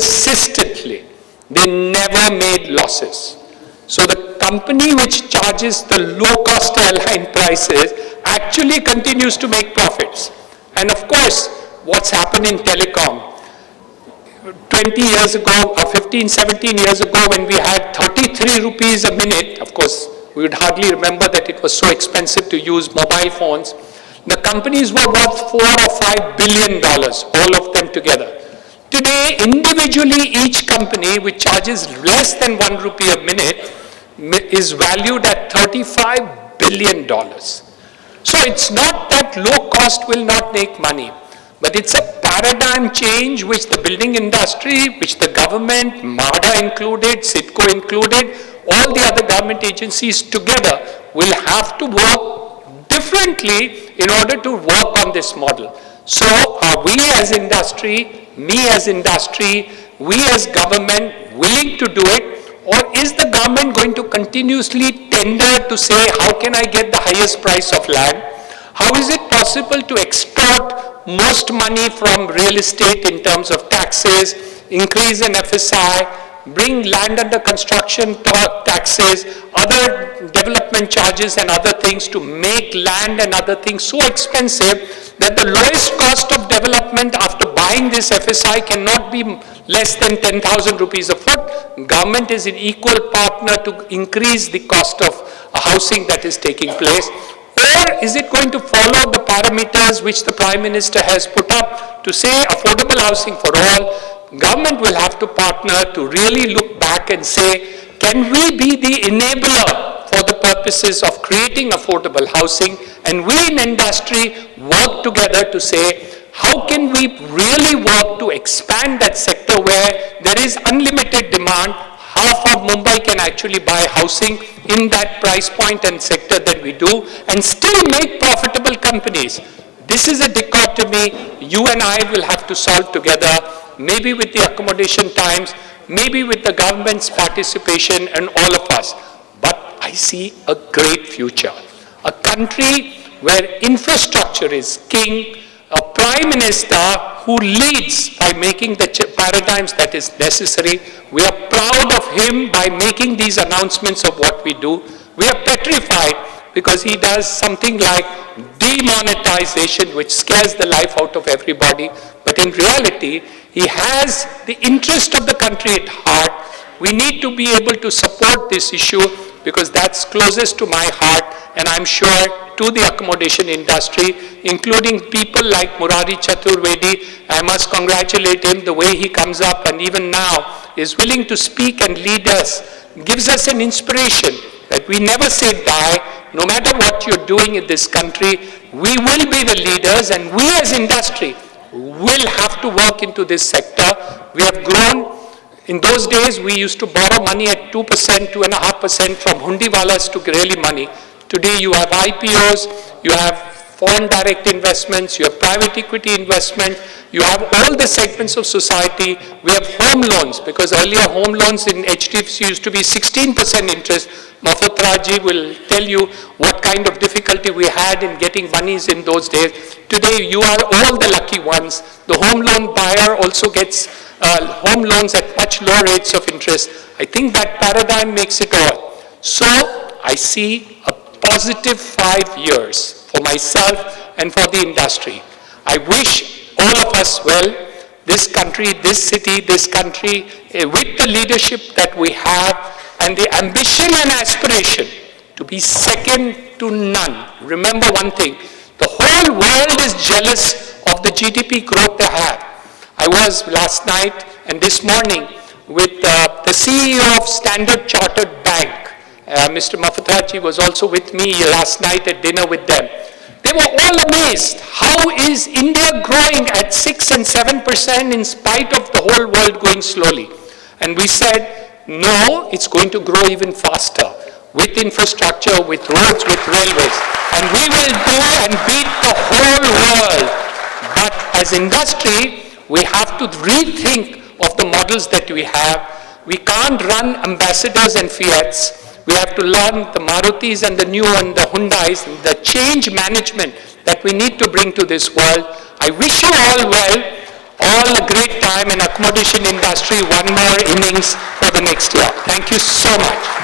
consistently. They never made losses. So the company which charges the low-cost airline prices actually continues to make profits. And of course, what's happened in telecom? 20 years ago, or 15, 17 years ago, when we had 33 rupees a minute, of course, we would hardly remember that it was so expensive to use mobile phones. The companies were worth $4 or $5 billion, all of them together. Today, individually, each company which charges less than 1 rupee a minute is valued at $35 billion. So it's not that low cost will not make money, but it's a paradigm change which the building industry, which the government, MADA included, CITCO included, all the other government agencies together will have to work differently in order to work on this model. So are we as industry, me as industry, we as government willing to do it, or is the government going to continuously tender to say, how can I get the highest price of land? How is it possible to extort most money from real estate in terms of taxes, increase in FSI, bring land under construction taxes, other development charges and other things to make land and other things so expensive that the lowest cost of development after buying this FSI cannot be less than 10,000 rupees a foot. Government is an equal partner to increase the cost of housing that is taking place. Or is it going to follow the parameters which the Prime Minister has put up to say affordable housing for all? Government will have to partner to really look back and say, can we be the enabler for the purposes of creating affordable housing? And we in industry work together to say, how can we really work to expand that sector where there is unlimited demand? Half of Mumbai can actually buy housing in that price point and sector that we do and still make profitable companies. This is a dichotomy you and I will have to solve together, maybe with the accommodation times, maybe with the government's participation and all of us. But I see a great future. A country where infrastructure is king, a Prime Minister who leads by making the paradigms that is necessary. We are proud of him by making these announcements of what we do. We are petrified because he does something like demonetization, which scares the life out of everybody. But in reality, he has the interest of the country at heart. We need to be able to support this issue because that's closest to my heart, and I'm sure to the accommodation industry, including people like Murari Chaturvedi. I must congratulate him the way he comes up and even now is willing to speak and lead us, gives us an inspiration that we never say die. No matter what you're doing in this country, we will be the leaders, and we as industry will have to work into this sector. We have grown. In those days, we used to borrow money at 2%, 2.5% from hundiwalas to really money. Today, you have IPOs, you have foreign direct investments, you have private equity investment, you have all the segments of society. We have home loans, because earlier home loans in HDFC used to be 16% interest. Mafatraji will tell you what kind of difficulty we had in getting monies in those days. Today, you are all the lucky ones. The home loan buyer also gets home loans at much lower rates of interest. I think that paradigm makes it all. So I see a positive 5 years for myself and for the industry. I wish all of us well, this country, this city, this country, with the leadership that we have and the ambition and aspiration to be second to none. Remember one thing, the whole world is jealous of the GDP growth they have. I was last night and this morning with the CEO of Standard Chartered Bank. Mr. Mafatrachi was also with me last night at dinner with them. They were all amazed. How is India growing at 6 and 7% in spite of the whole world going slowly? And we said, no, it's going to grow even faster with infrastructure, with roads, with railways. And we will do and beat the whole world. But as industry, we have to rethink of the models that we have. We can't run ambassadors and Fiats. We have to learn the Marutis and the new and the Hyundais, and the change management that we need to bring to this world. I wish you all well. all a great time in accommodation industry, one more innings for the next year. Thank you so much.